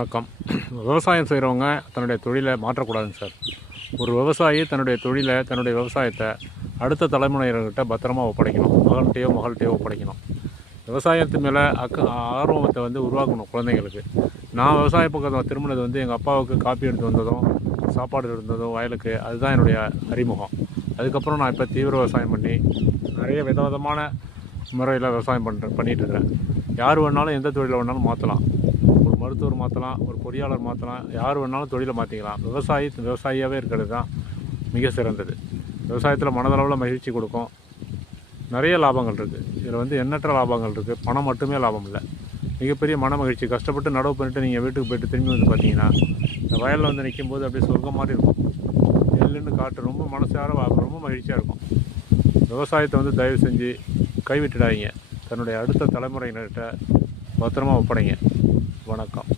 வணக்கம். விவசாயம் செய்கிறவங்க தன்னுடைய தொழிலை மாற்றக்கூடாதுங்க சார். ஒரு விவசாயி தன்னுடைய தொழிலை, தன்னுடைய விவசாயத்தை அடுத்த தலைமுறையினர்கிட்ட பத்திரமா ஒப்படைக்கணும். மகள்கிட்டையோ ஒப்படைக்கணும். விவசாயத்து மேலே ஆர்வத்தை உருவாக்கணும் குழந்தைங்களுக்கு. நான் விவசாய பக்கத்தில் திரும்பினது எங்கள் அப்பாவுக்கு காப்பி எடுத்து வந்ததும், சாப்பாடு இருந்ததும் வயலுக்கு, அதுதான் என்னுடைய அறிமுகம். அதுக்கப்புறம் நான் இப்போ தீவிர விவசாயம் பண்ணி நிறைய விதவிதமான முறையில் விவசாயம் பண்ணிகிட்ருக்கிறேன். யார் வேணாலும் எந்த தொழிலை வேணாலும் மாற்றலாம். ஒரு மருத்துவர் மாற்றலாம், ஒரு பொறியாளர் மாற்றலாம், யார் வேணாலும் தொழிலை மாற்றிக்கலாம். விவசாயியாகவே இருக்கிறது தான் மிக சிறந்தது. விவசாயத்தில் மனதளவில் மகிழ்ச்சி கொடுக்கும். நிறைய லாபங்கள் இருக்குது. இதில் எண்ணற்ற லாபங்கள் இருக்குது. பணம் மட்டுமே லாபம் இல்லை, மிகப்பெரிய மன மகிழ்ச்சி. கஷ்டப்பட்டு நடவு பண்ணிவிட்டு நீங்கள் வீட்டுக்கு போய்ட்டு திரும்பி பார்த்தீங்கன்னா, இந்த வயலில் நிற்கும்போது அப்படியே சொர்க்கம் மாதிரி இருக்கும். எள்ளுன்னு காட்டு ரொம்ப மனசார ரொம்ப மகிழ்ச்சியாக இருக்கும். விவசாயத்தை தயவு செஞ்சு கைவிட்டுடாதீங்க. தன்னுடைய அடுத்த தலைமுறையினர்கிட்ட பத்திரமா ஒப்படைங்க. வணக்கம்.